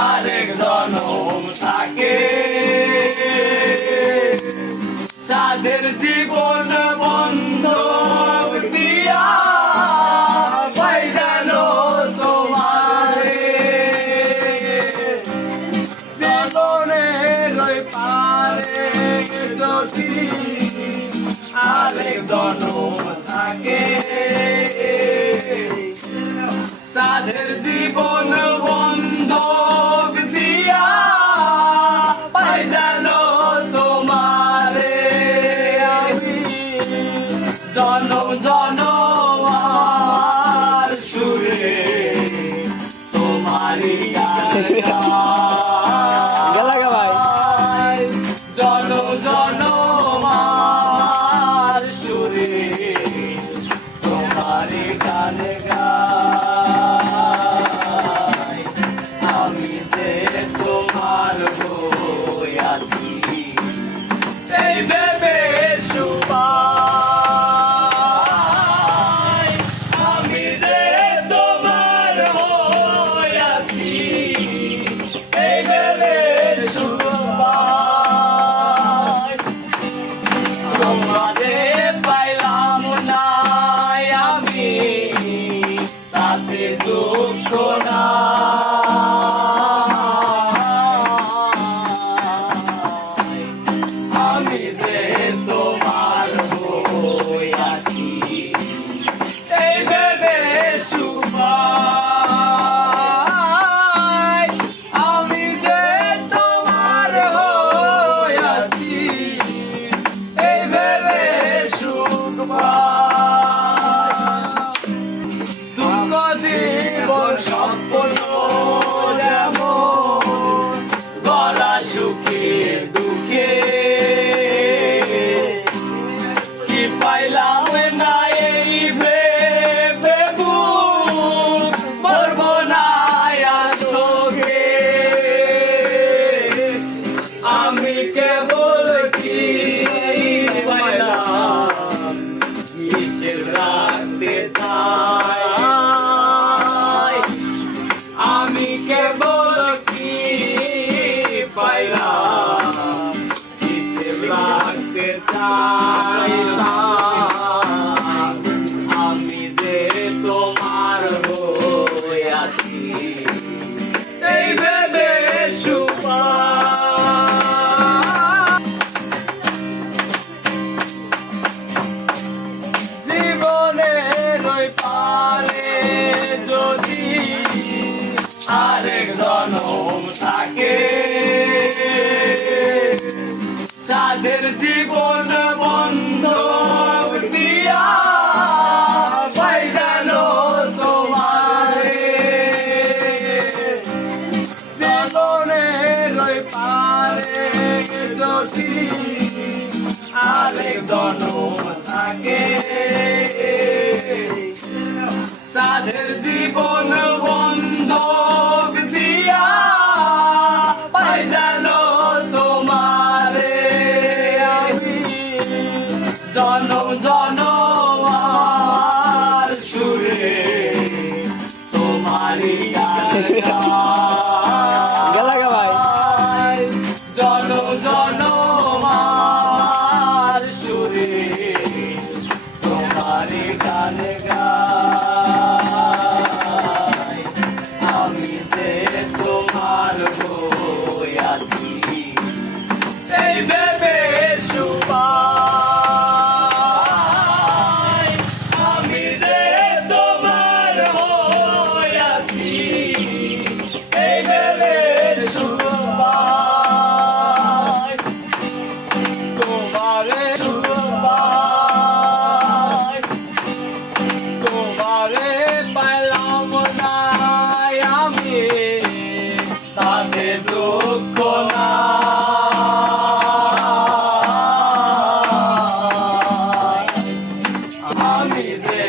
আরেক জনম থাকে সাধের জীবন বন্ধ দিয়া পাই জানো তোমারে জীবনের ওই পারে যদি আরেক জনম থাকে সাধের জীবন বন্ধক দিয়া পাই জানো তোমারে আমি জনম জনম আর সুরে তোমারি গান গাই জনম জনম আর সুরে তোমারি গান গাই আমি যে তোমার হইয়াছি এই ভেবে সুপাই আমি যে তোমার হইয়াছি এই ভেবে সুপাই তোমারে পাইলাম না আমি তাতে দুঃখ না আমি যে তোমার হইয়াছি এই ভেবে সুপাই আমি যে তোমার হইয়াছি এই ভেবে সুপাই দুঃখ দিব সম্পূর্ণ যেমন গলা সুখে দুঃখে কি পাইলাম না এই ভেবে বুক মরব না আসোকে আমি কেবল কি পাইলাম কিসের রাখতে চাই আমি কেবল কি পাইলাম কিসের রাখতে চাই আমি যে তোমার হইয়াছি এই ভেবে সুপাই জীবনের ওই পারে যদি আরেক জনম থাকে সাধের জীবন বন্ধ দিয়া পাই জানো তোমারে জীবনের ওই পারে যদি আরেক জনম থাকে সাধের জীবন বন্ধক দিয়া পাই জানো তোমারে আমি জনম জনম আর সুরে তোমারি গান গাই জনম জনম আর সুরে তোমারি গান গাই আমি যে তোমার হইয়াছি এই ভেবে সুপাই আমি যে তোমার হইয়াছি এই ভেবে সুপাই তোমারে সুপাই তোমারে পাইলাম না আমি তাতে দুঃখ না আমি যে